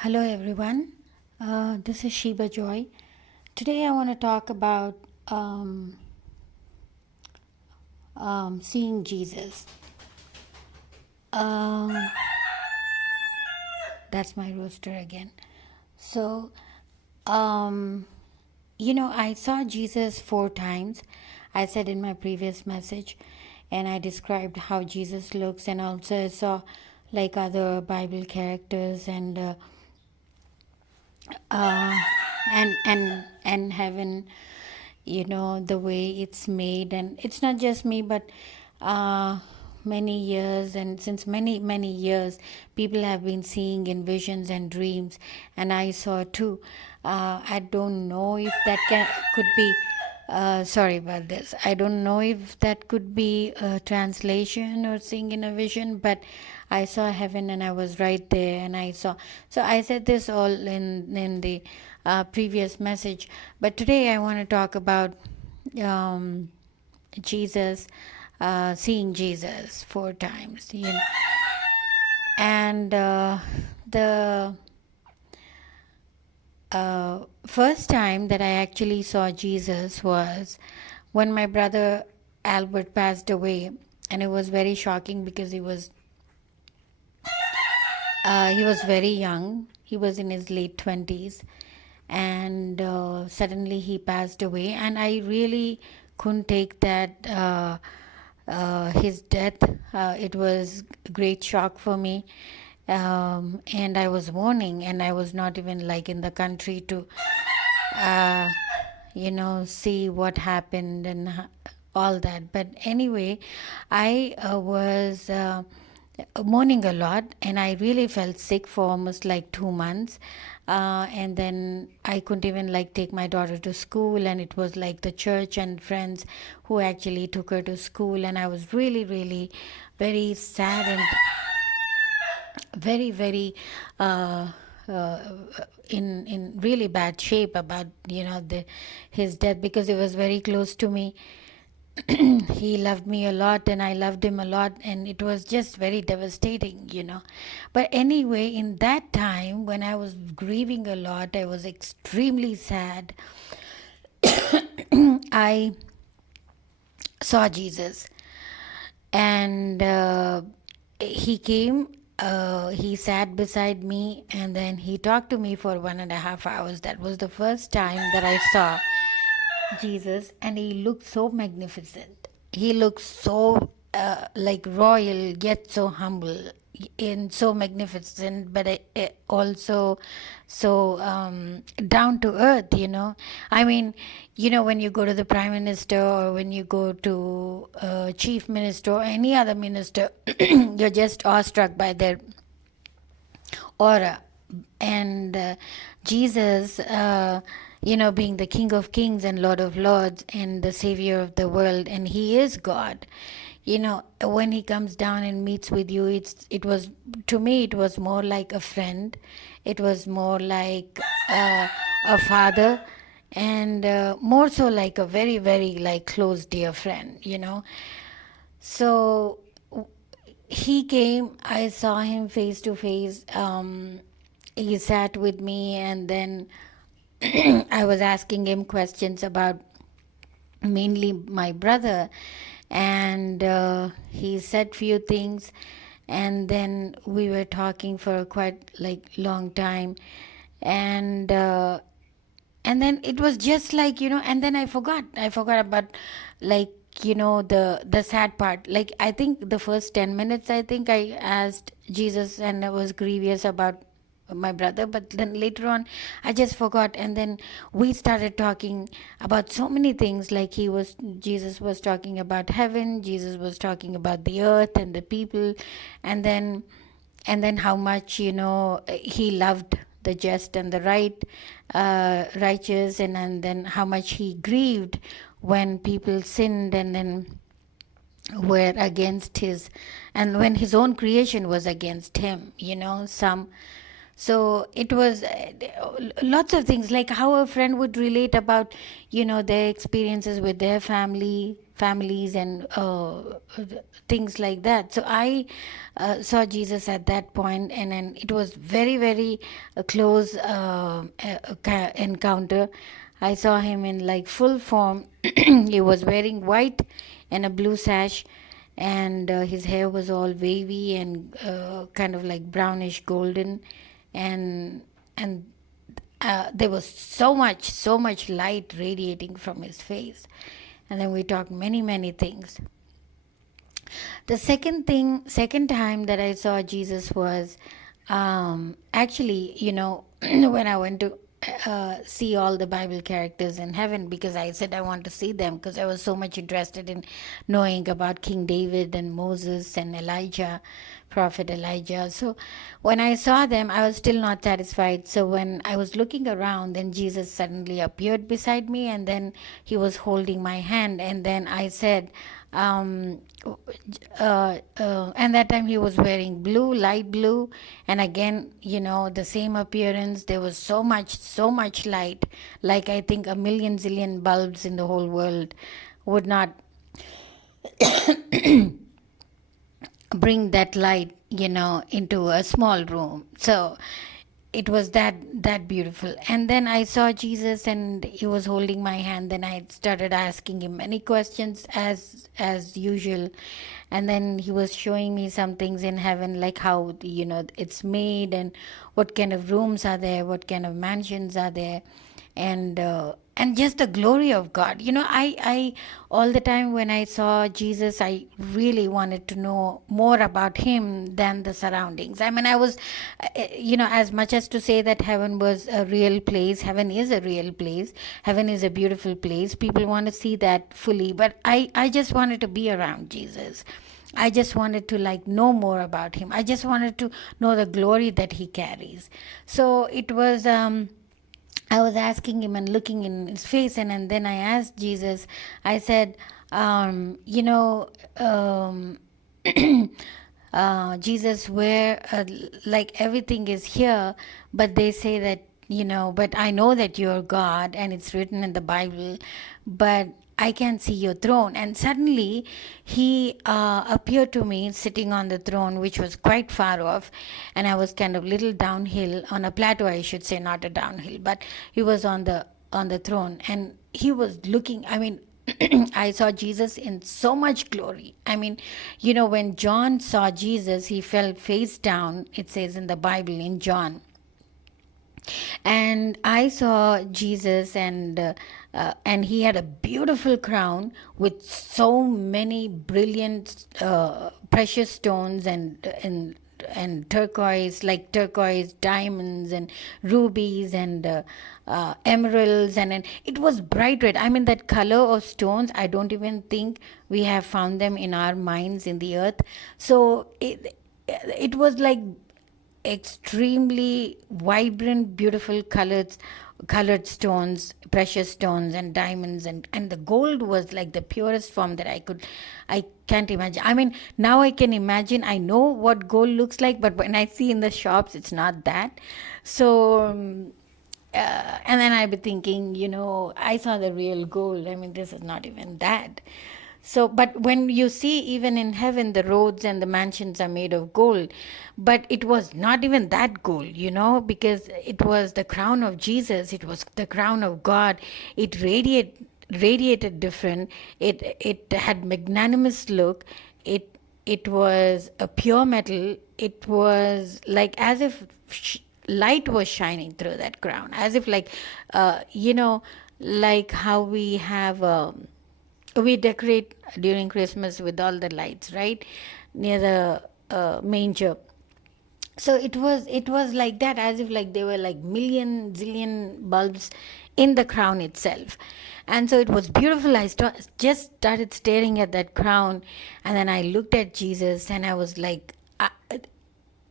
Hello everyone, this is Sheba Joy. Today I want to talk about seeing Jesus. Um, that's my rooster again. So, um, I saw Jesus 4 times. I said in my previous message, and I described how Jesus looks, and also I saw like other Bible characters uh, and heaven, the way it's made. And it's not just me, but many years, and since many years people have been seeing in visions and dreams, and I saw too. I don't know if could be sorry about this. I don't know if that could be a translation or seeing in a vision, but I saw heaven and I was right there, and I saw. So I said this all in the previous message, but today I want to talk about um, Jesus, seeing Jesus 4 times, and the first time that I actually saw Jesus was when my brother Albert passed away, and it was very shocking because he was very young. He was in his late 20s, and suddenly he passed away, and I really couldn't take that. His death, it was a great shock for me, and I was mourning, and I was not even like in the country to uh, see what happened and all that. But anyway, I was mourning a lot, and I really felt sick for almost like 2 months. And then I couldn't even like take my daughter to school, and it was like the church and friends who actually took her to school, and I was really, really very sad and very, very uh, in really bad shape about the his death, because it was very close to me. He loved me a lot, and I loved him a lot, and it was just very devastating. But anyway, in that time when I was grieving a lot, I was extremely sad. I saw Jesus, and he came. He sat beside me, and then he talked to me for 1.5 hours. That was the first time that I saw Jesus, and he looked so magnificent. He looked so like royal, yet so humble, and so magnificent, but also so down to earth. I mean, when you go to the prime minister, or when you go to chief minister or any other minister, you're just awestruck by their aura. And Jesus, being the King of Kings and Lord of Lords and the Savior of the world, and He is God. When He comes down and meets with you, it was, to me, it was more like a friend. It was more like a father, and more so like a very, very like close dear friend. So he came, I saw him face to face. He sat with me, and then I was asking him questions about mainly my brother, and he said few things, and then we were talking for quite like long time, and then it was just like, and then I forgot about, like, the sad part. Like, I think the first 10 minutes, I think I asked Jesus, and I was grievous about my brother, but then later on I just forgot, and then we started talking about so many things. Like, Jesus was talking about heaven, Jesus was talking about the earth and the people, and then how much, he loved the just and the righteous, and then how much he grieved when people sinned, and then were against his, and when his own creation was against him, some. So it was lots of things, like how a friend would relate about their experiences with their family, families and things like that. So I saw Jesus at that point, and then it was very, very close encounter. I saw him in like full form. He was wearing white and a blue sash, and his hair was all wavy and kind of like brownish golden, and and there was so much light radiating from his face. And then we talked many, many things. The second time that I saw Jesus was actually, when I went to see all the Bible characters in heaven, because I said I want to see them because I was so much interested in knowing about King David and Moses and Elijah, Prophet Elijah. So when I saw them, I was still not satisfied. So when I was looking around, then Jesus suddenly appeared beside me, and then he was holding my hand, and then I said, um, and that time he was wearing blue, light blue, and again, the same appearance. There was so much light, like I think a million zillion bulbs in the whole world would not bring that light, into a small room. So it was that beautiful. And then I saw Jesus, and he was holding my hand. Then I started asking him many questions, as usual. And then he was showing me some things in heaven, like how it's made, and what kind of rooms are there, what kind of mansions are there, and just the glory of God. I all the time when I saw Jesus, I really wanted to know more about him than the surroundings. I mean, I was, as much as to say that heaven was a real place. Heaven is a real place. Heaven is a beautiful place. People want to see that fully, but I just wanted to be around Jesus. I just wanted to like know more about him. I just wanted to know the glory that he carries. So it was I was asking him and looking in his face, and then I asked Jesus, I said, you know, Jesus, where, like everything is here, but they say that, but I know that you're God and it's written in the Bible, but I can see your throne. And suddenly he appeared to me sitting on the throne, which was quite far off. And I was kind of little downhill on a plateau, I should say, not a downhill, but he was on the throne, and he was looking, I mean, I saw Jesus in so much glory. I mean, when John saw Jesus, he fell face down, it says in the Bible in John. And I saw Jesus, and he had a beautiful crown with so many brilliant, precious stones, and turquoise, like turquoise, diamonds, and rubies, and emeralds, and it was bright red. I mean, that color of stones, I don't even think we have found them in our mines in the earth. So it was like extremely vibrant, beautiful colored stones, precious stones, and diamonds, and the gold was like the purest form that I can't imagine. I mean, now I can imagine. I know what gold looks like, but when I see in the shops, it's not that. So and then I'd be thinking, I saw the real gold. I mean, this is not even that. So, but when you see even in heaven, the roads and the mansions are made of gold, but it was not even that gold, because it was the crown of Jesus. It was the crown of God. It radiated different. It had magnanimous look. It was a pure metal. It was like as if light was shining through that crown, as if like, like how we decorate during Christmas with all the lights, right, near the manger. So it was like that, as if like there were like million zillion bulbs in the crown itself. And so it was beautiful. Just started staring at that crown, and then I looked at Jesus, and I was like,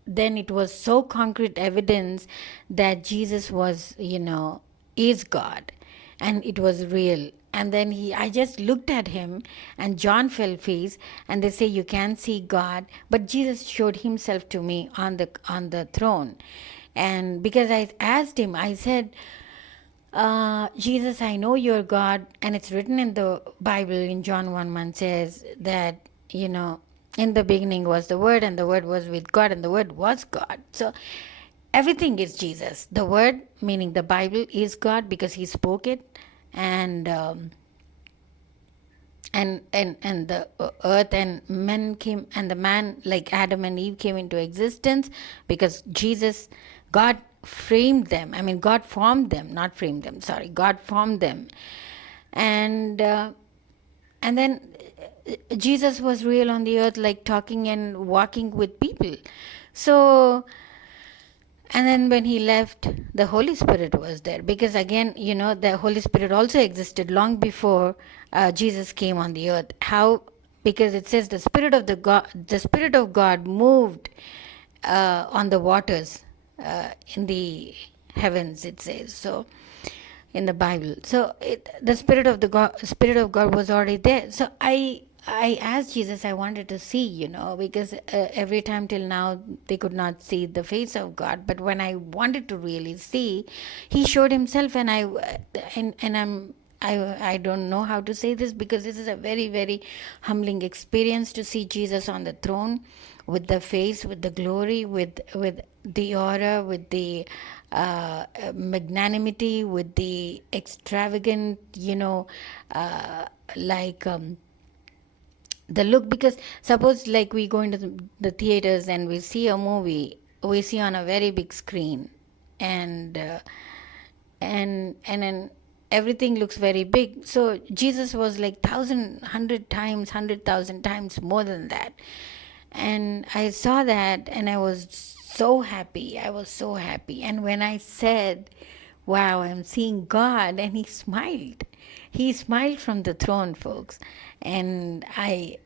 then it was so concrete evidence that Jesus was, is God, and it was real. And then I just looked at him, and John fell face, and they say you can't see God, but Jesus showed himself to me on the throne. And because I asked him, I said, Jesus, I know you're God. And it's written in the Bible in John 1 says that, in the beginning was the Word, and the Word was with God, and the Word was God. So everything is Jesus. The Word, meaning the Bible, is God because He spoke it. And and the earth and men came, and the man like Adam and Eve came into existence because Jesus, God framed them. I mean, God formed them, not framed them, sorry, God formed them. And uh, and then Jesus was real on the earth, like talking and walking with people. So, and then when he left, the Holy Spirit was there. Because again, the Holy Spirit also existed long before Jesus came on the earth. How? Because it says the Spirit of God moved on the waters in the heavens. It says so in the Bible. So the Spirit of God was already there. So I asked Jesus, I wanted to see, because every time till now they could not see the face of God. But when I wanted to really see, He showed Himself, and I don't know how to say this, because this is a very, very humbling experience to see Jesus on the throne with the face, with the glory, with the aura, with the magnanimity, with the extravagant, like the look. Because suppose like we go into the theaters and we see a movie, we see on a very big screen, and and then everything looks very big. So Jesus was like 1,000, 100 times, 100,000 times more than that. And I saw that, and I was so happy. I was so happy. And when I said, wow, I'm seeing God, and He smiled from the throne, folks. And I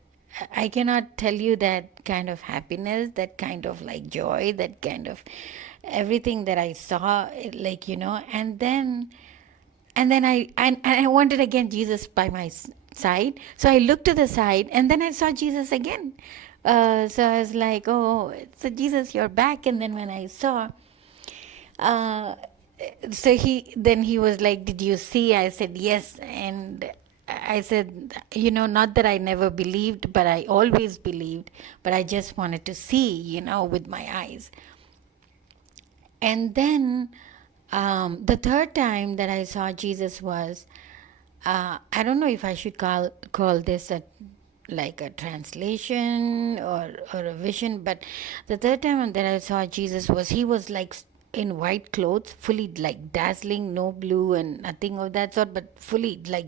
cannot tell you that kind of happiness, that kind of like joy, that kind of everything that I saw, like, and then I wanted again Jesus by my side. So I looked to the side, and then I saw Jesus again. So I was like, oh, so Jesus, you're back. And then when I saw, uh, so he was like, did you see? I said, yes. And I said, not that I never believed, but I always believed, but I just wanted to see, with my eyes. And then the third time that I saw Jesus was, I don't know if I should call this a like a translation or a vision, but the third time that I saw Jesus was, He was like in white clothes, fully like dazzling, no blue and nothing of that sort, but fully like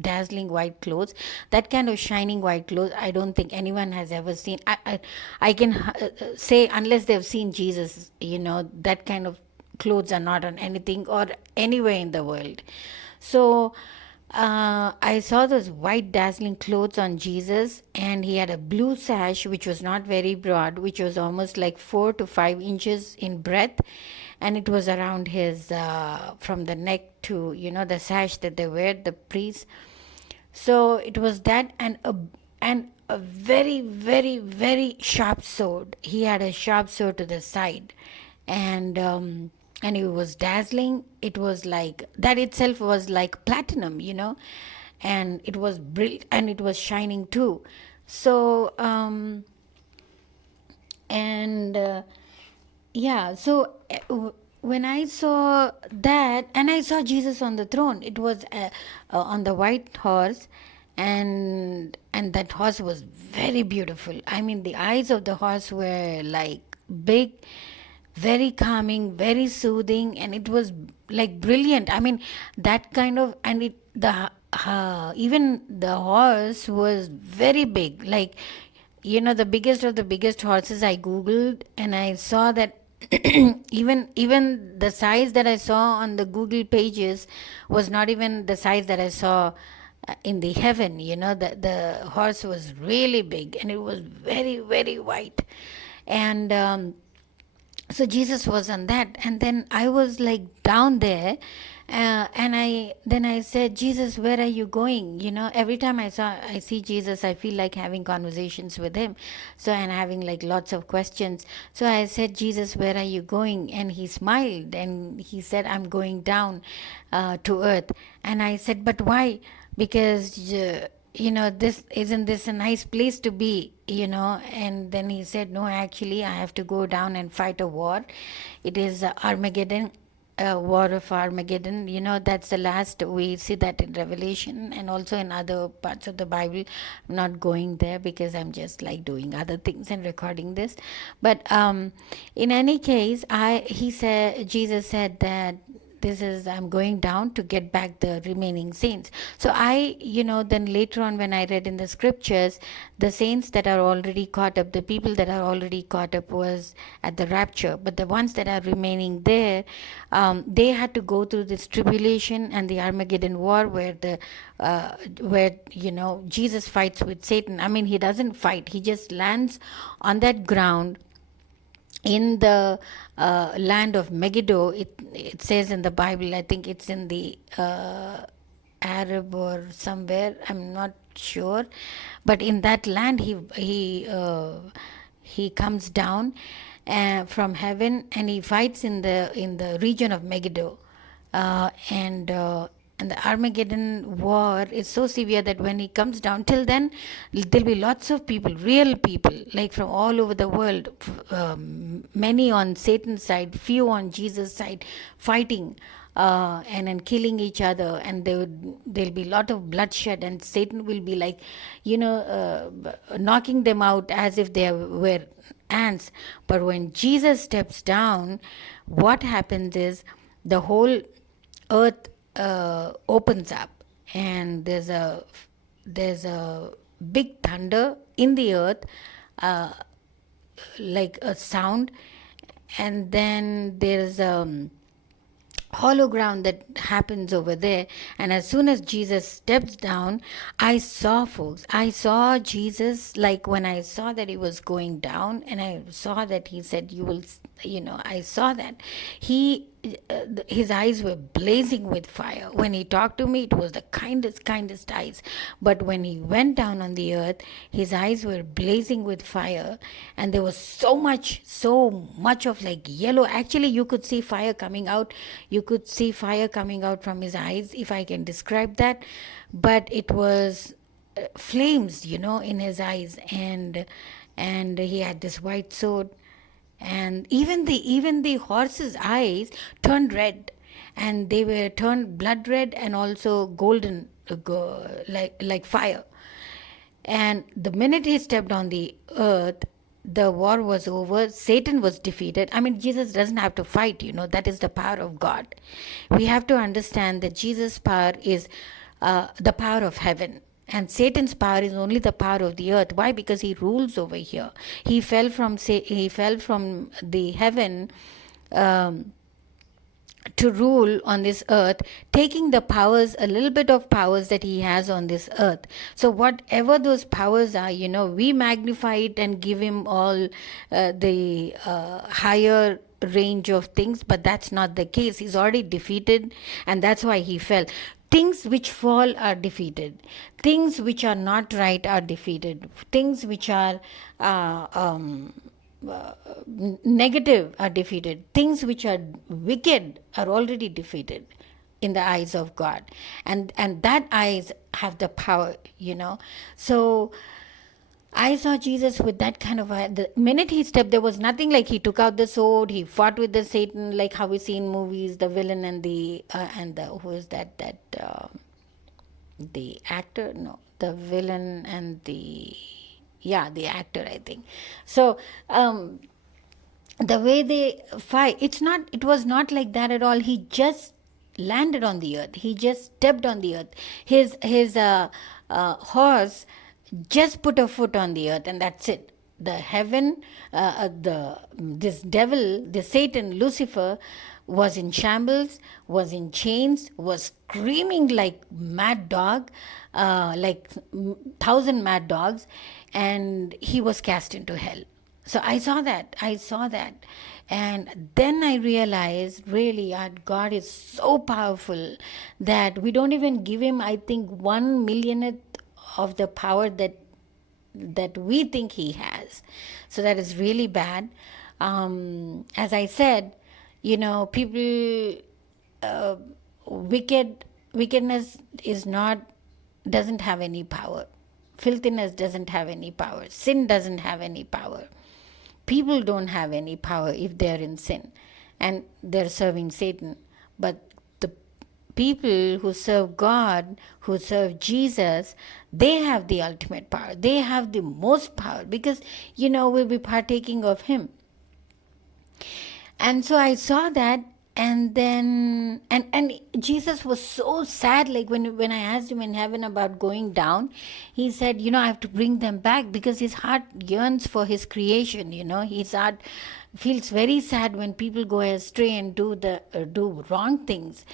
dazzling white clothes, that kind of shining white clothes. I don't think anyone has ever seen. I can say, unless they've seen Jesus, that kind of clothes are not on anything or anywhere in the world. So I saw those white dazzling clothes on Jesus, and He had a blue sash which was not very broad, which was almost like 4 to 5 inches in breadth, and it was around His from the neck to, the sash that they wear, the priests. So it was that, and a very, very, very sharp sword. He had a sharp sword to the side, and it was dazzling. It was like that itself was like platinum, and it was brilliant, and it was shining too. So and yeah, so when I saw that, and I saw Jesus on the throne, it was on the white horse, and that horse was very beautiful. I mean, the eyes of the horse were like big, very calming, very soothing, and it was like brilliant. I mean, that kind of, and it the even the horse was very big, like, the biggest of the biggest horses. I googled, and I saw that even the size that I saw on the Google pages was not even the size that I saw in the heaven. The horse was really big, and it was very, very white. And So Jesus was on that, and then I was like down there, and I said, Jesus, where are you going? Every time I see Jesus, I feel like having conversations with him, so, and having like lots of questions. So I said, Jesus, where are you going? And he smiled and he said, I'm going down to earth. And I said, but why? Because this isn't this a nice place to be? And then he said, no, actually I have to go down and fight a war. It is Armageddon, war of Armageddon. That's the last, we see that in Revelation and also in other parts of the Bible. I'm not going there because I'm just like doing other things and recording this. But in any case, Jesus said that this is, I'm going down to get back the remaining saints. So then later on, when I read in the scriptures, the saints that are already caught up, the people that are already caught up was at the rapture, but the ones that are remaining there, they had to go through this tribulation and the Armageddon war, where Jesus fights with Satan. I mean, he doesn't fight, he just lands on that ground in the land of Megiddo. It says in the Bible, I think it's in the Arab or somewhere, I'm not sure, but in that land he comes down from heaven, and he fights in the region of Megiddo. And the Armageddon war is so severe that when he comes down, till then there'll be lots of people, real people, like from all over the world, many on Satan's side, few on Jesus' side, fighting and then killing each other, and there'll be a lot of bloodshed, and Satan will be like, knocking them out as if they were ants. But when Jesus steps down, what happens is the whole earth opens up, and there's a big thunder in the earth, uh, like a sound, and then there's hollow ground that happens over there. And as soon as Jesus steps down, I saw Jesus, like when I saw that he was going down, and I saw that he said, you will, I saw that his eyes were blazing with fire. When he talked to me, it was the kindest eyes. But when he went down on the earth, his eyes were blazing with fire, and there was so much of like yellow. Actually, you could see fire coming out. You could see fire coming out from his eyes, if I can describe that. But it was flames, in his eyes, and he had this white sword, and even the horse's eyes turned red, and they were turned blood red and also golden, like fire. And the minute he stepped on the earth, the war was over. Satan was defeated. I mean, Jesus doesn't have to fight, that is the power of God. We have to understand that Jesus' power is the power of heaven. And Satan's power is only the power of the earth. Why? Because he rules over here. He fell from the heaven, um, to rule on this earth, taking the powers, a little bit of powers that he has on this earth. So whatever those powers are, we magnify it and give him all the higher range of things, but that's not the case. He's already defeated, and that's why he fell. Things which fall are defeated. Things which are not right are defeated. Things which are negative are defeated. Things which are wicked are already defeated in the eyes of God, and that eyes have the power. So I saw Jesus with that kind of the minute he stepped, there was nothing like he took out the sword, he fought with the Satan, like how we see in movies, the villain and the who is the actor, no, the villain and the actor, I think. So the way they fight, it was not like that at all. He just landed on the earth, he just stepped on the earth. His horse just put a foot on the earth, and that's it. The heaven, the this devil, the Satan, Lucifer, was in shambles, was in chains, was screaming like mad dog, like thousand mad dogs, and he was cast into hell. So I saw that, and then I realized really our God is so powerful that we don't even give him, I think, 1 millionth of the power that we think he has. So that is really bad. As I said, people, uh, wickedness is not, doesn't have any power. Filthiness doesn't have any power. Sin doesn't have any power. People don't have any power if they're in sin and they're serving Satan. But the people who serve God, who serve Jesus, they have the ultimate power. They have the most power because, we'll be partaking of him. And so I saw that, and then and Jesus was so sad. Like when I asked him in heaven about going down, he said, I have to bring them back because his heart yearns for his creation. His heart feels very sad when people go astray and do wrong things.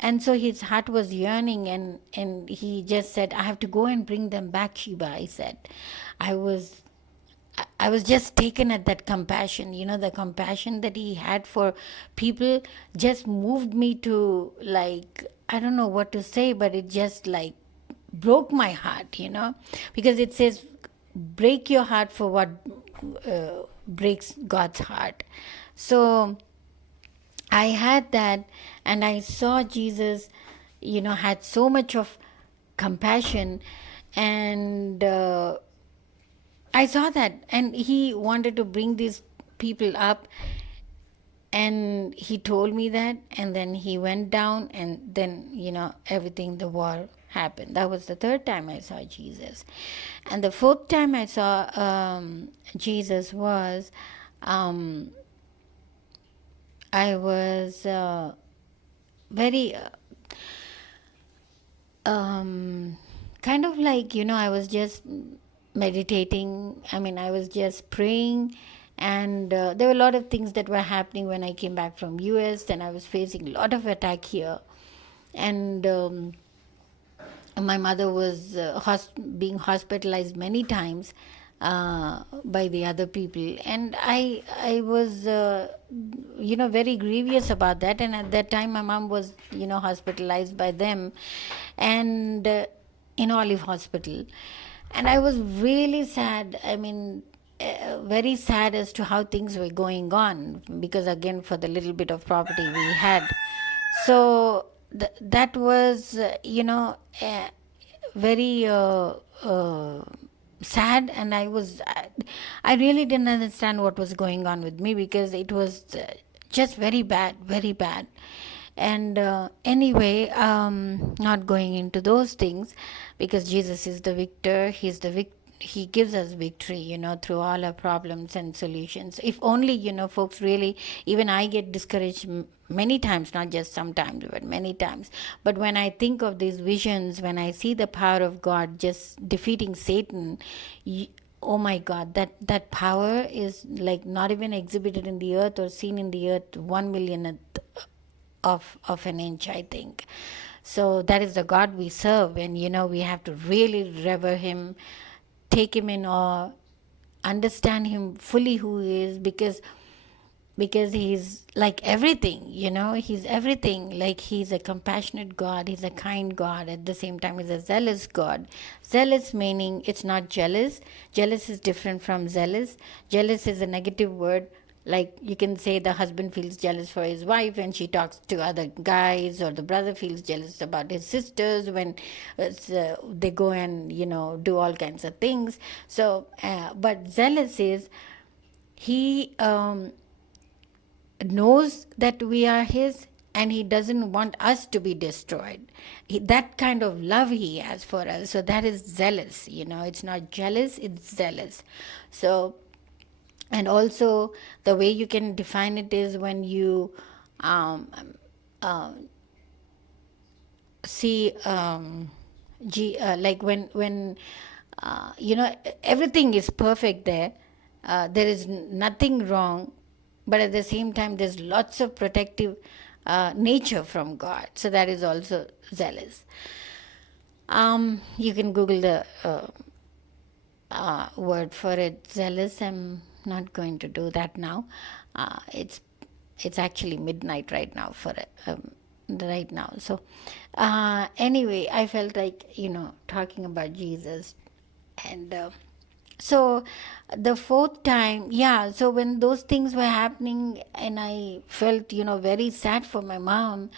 And so his heart was yearning, and he just said, I have to go and bring them back, Sheba. I said, I was I was just taken at that compassion. The compassion that he had for people just moved me to, like, I don't know what to say, but it just like broke my heart, because it says, break your heart for what breaks God's heart. So I had that, and I saw Jesus, had so much of compassion, and I saw that, and he wanted to bring these people up, and he told me that, and then he went down, and then, everything, the war happened. That was the third time I saw Jesus. And the fourth time I saw Jesus was, um, I was very um, kind of like, I was just meditating. I mean, I was just praying, and there were a lot of things that were happening when I came back from US. Then I was facing a lot of attack here, and my mother was being hospitalized many times by the other people, and I was very grievous about that. And at that time my mom was hospitalized by them, and in Olive Hospital, and I was really sad. I mean, very sad as to how things were going on, because again, for the little bit of property we had. So that was very sad, and I really didn't understand what was going on with me, because it was just very bad, very bad. And anyway, not going into those things, because Jesus is the victor. He gives us victory, through all our problems and solutions. If only, folks, really, even I get discouraged many times, not just sometimes, but many times. But when I think of these visions, when I see the power of God just defeating Satan, oh my God, that power is like not even exhibited in the earth or seen in the earth 1 millionth of an inch, I think. So that is the God we serve, and we have to really revere him, take him in awe, understand him fully who he is, because he's like everything. He's everything. Like, he's a compassionate God, he's a kind God, at the same time he's a zealous God. Zealous meaning, it's not jealous. Jealous is different from zealous. Jealous is a negative word. Like, you can say the husband feels jealous for his wife when she talks to other guys, or the brother feels jealous about his sisters when they go and do all kinds of things. So but zealous is, he knows that we are his, and he doesn't want us to be destroyed. That kind of love he has for us. So that is zealous. It's not jealous, it's zealous. So, and also, the way you can define it is when you see like when everything is perfect there, there is nothing wrong, but at the same time there's lots of protective nature from God. So that is also zealous. You can google the word for it, zealous. I'm not going to do that now. It's actually midnight right now for right now. So anyway, I felt like, talking about Jesus. And so the fourth time, yeah, so when those things were happening and I felt, very sad for my mom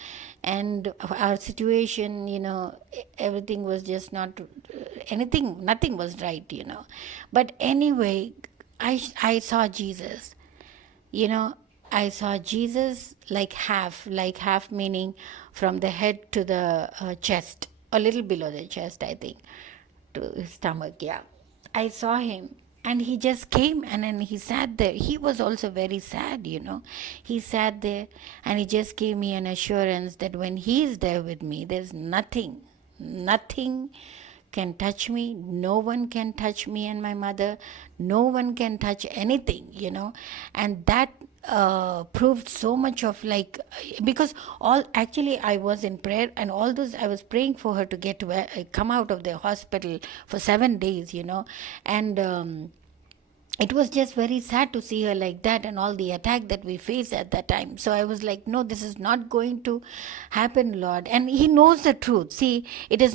and our situation, everything was just not anything, nothing was right, but anyway, I saw Jesus, you know I saw Jesus like half meaning from the head to the chest, a little below the chest, I think, to his stomach. Yeah, I saw him, and he just came, and then he sat there. He was also very sad, he sat there, and he just gave me an assurance that when he is there with me, there's nothing can touch me. No one can touch me and my mother. No one can touch anything, And that proved so much of like, because all actually I was in prayer, and all those I was praying for her to get well, come out of the hospital for 7 days, and it was just very sad to see her like that, and all the attack that we faced at that time. So I was like, no, this is not going to happen, Lord. And he knows the truth. See, it is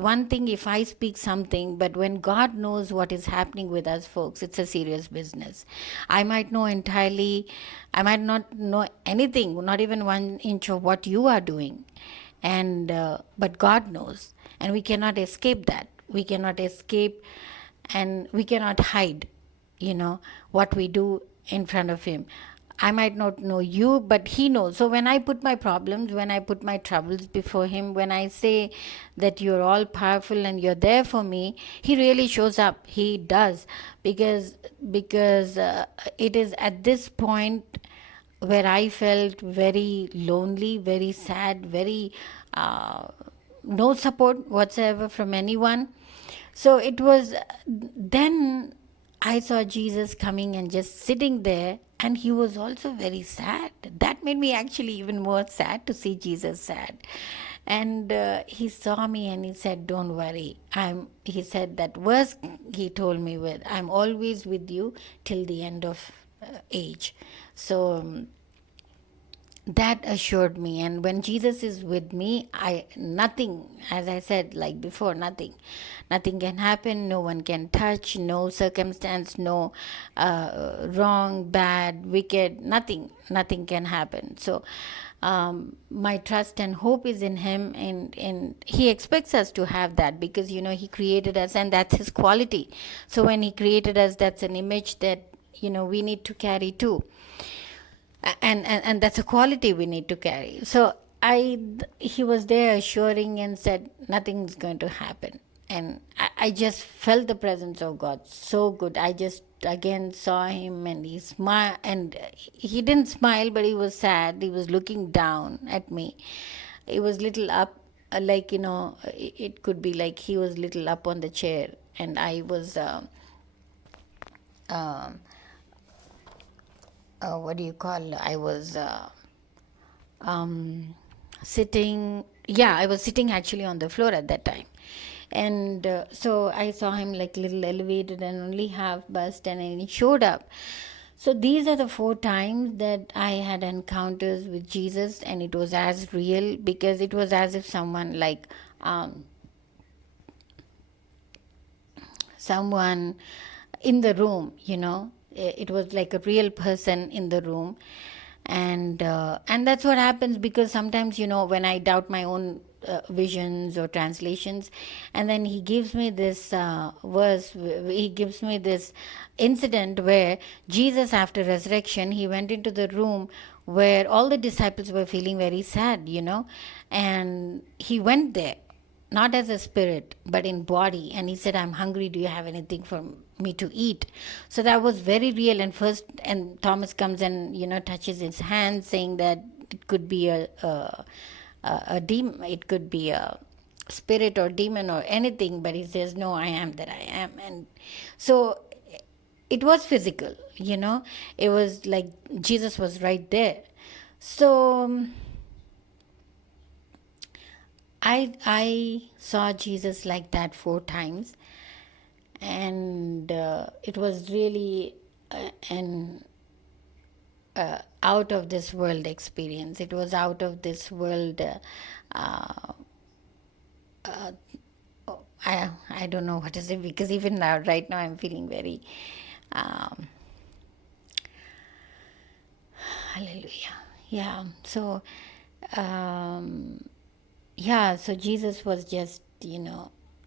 one thing if I speak something, but when God knows what is happening with us folks, it's a serious business. I might know entirely, I might not know anything, not even 1 inch of what you are doing, and but God knows, and we cannot escape that. We cannot escape, and we cannot hide, what we do in front of him. I might not know you, but he knows. So when I put my problems, when I put my troubles before him, when I say that you're all powerful and you're there for me, he really shows up. He does, because it is at this point where I felt very lonely, very sad, very no support whatsoever from anyone. So it was then I saw Jesus coming and just sitting there, and he was also very sad. That made me actually even more sad to see Jesus sad. And he saw me and he said, "Don't worry." He said that verse he told me with, "I'm always with you till the end of age." So that assured me, and when Jesus is with me, I nothing, as I said like before, nothing can happen, no one can touch, no circumstance, no wrong, bad, wicked, nothing can happen. So my trust and hope is in him, and he expects us to have that, because he created us, and that's his quality. So when he created us, that's an image that we need to carry too, and that's a quality we need to carry. So he was there assuring and said nothing's going to happen, and I just felt the presence of God so good. I just again saw him, and he smiled, and he didn't smile, but he was sad. He was looking down at me. He was little up, like it could be like he was little up on the chair, and I was uh, what do you call, I was sitting, yeah, I was sitting actually on the floor at that time. And so I saw him like little elevated and only half bust, and then he showed up. So these are the 4 times that I had encounters with Jesus, and it was as real, because it was as if someone like someone in the room, it was like a real person in the room. And that's what happens, because sometimes, when I doubt my own visions or translations, and then he gives me this verse, he gives me this incident where Jesus, after resurrection, he went into the room where all the disciples were feeling very sad, and he went there, not as a spirit, but in body. And he said, "I'm hungry. Do you have anything for me to eat?" So that was very real. And first, and Thomas comes and, touches his hand, saying that it could be a demon, it could be a spirit or demon or anything. But he says, "No, I am that I am." And so it was physical, it was like Jesus was right there. So I saw Jesus like that 4 times, and it was really and out of this world experience. It was out of this world. Uh, I don't know what to say, because even now, right now, I'm feeling very um, hallelujah. Yeah. So um, yeah. So Jesus was just,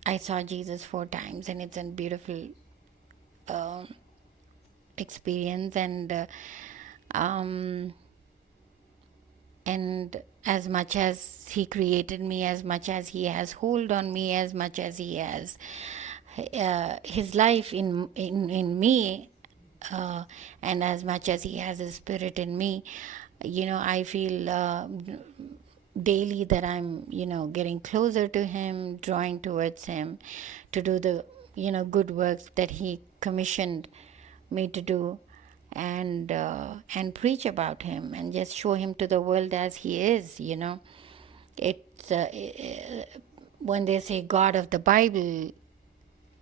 I saw Jesus 4 times, and it's a beautiful um experience. Um, and as much as he created me, as much as he has hold on me, as much as he has his life in me, and as much as he has his spirit in me, I feel daily that I'm, getting closer to him, drawing towards him, to do the, good works that he commissioned me to do, and preach about him, and just show him to the world as he is. It's when they say God of the Bible,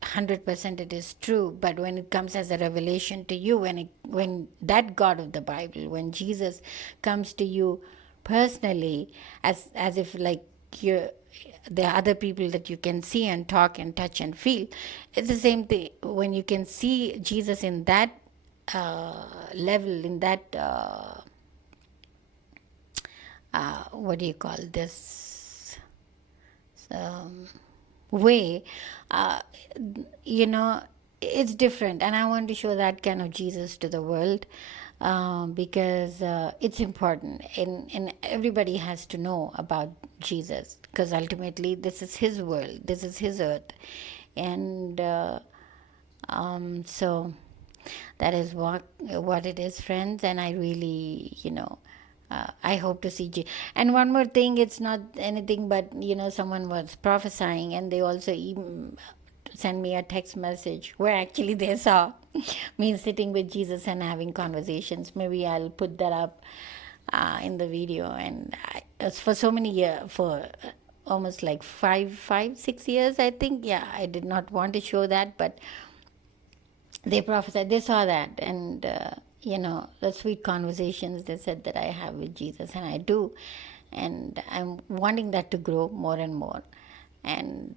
100% it is true. But when it comes as a revelation to you, when that God of the Bible, when Jesus comes to you personally, as if like you're the other people that you can see and talk and touch and feel, it's the same thing. When you can see Jesus in that level, in that what do you call this, um, way, uh, you know, it's different. And I want to show that kind of Jesus to the world, because it's important. And everybody has to know about Jesus, because ultimately this is his world, this is his earth. And so that is what it is, friends. And I really, I hope to see and one more thing, it's not anything but, someone was prophesying, and they also even sent me a text message where actually they saw me sitting with Jesus and having conversations. Maybe I'll put that up in the video. And it's for so many years, for almost like 6 years, I think. Yeah, I did not want to show that, but they prophesied, they saw that. And the sweet conversations they said that I have with Jesus, and I do. And I'm wanting that to grow more and more. And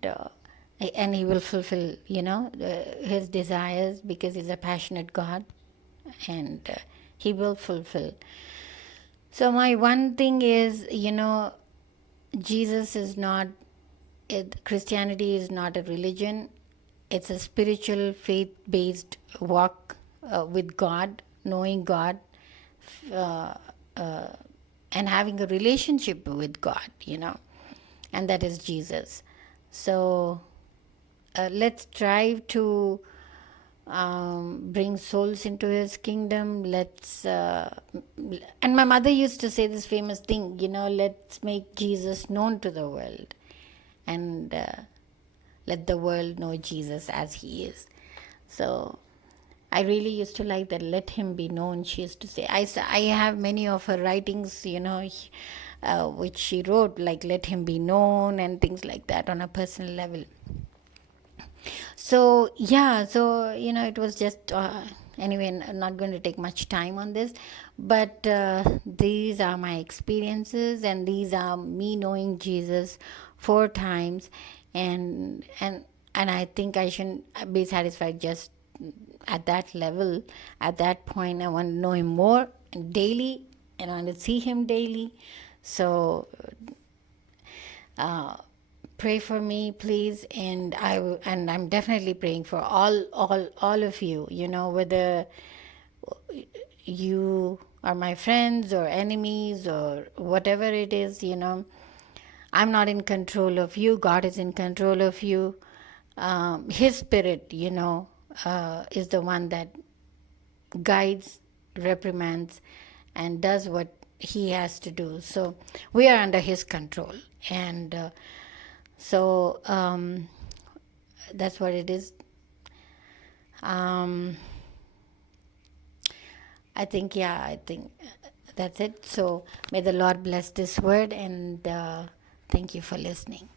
he will fulfill, his desires, because he's a passionate God. And he will fulfill. So my one thing is, Jesus is not, Christianity is not a religion. It's a spiritual, faith-based walk with God, knowing God, uh, uh, and having a relationship with God, and that is Jesus. So let's strive to bring souls into his kingdom. And my mother used to say this famous thing, let's make Jesus known to the world. And let the world know Jesus as he is. So I really used to like that, let him be known, she used to say. I have many of her writings, which she wrote, like let him be known and things like that, on a personal level. So yeah, so it was just anyway, I'm not going to take much time on this, but these are my experiences, and these are me knowing Jesus 4 times. And I think I shouldn't be satisfied just at that level. At that point, I want to know him more daily, and I want to see him daily. So uh, pray for me, please. And and I'm definitely praying for all of you, whether you are my friends or enemies or whatever it is. I'm not in control of you, God is in control of you. His spirit, is the one that guides, reprimands, and does what he has to do. So we are under his control. And so that's what it is. um, I think that's it. So may the Lord bless this word, and thank you for listening.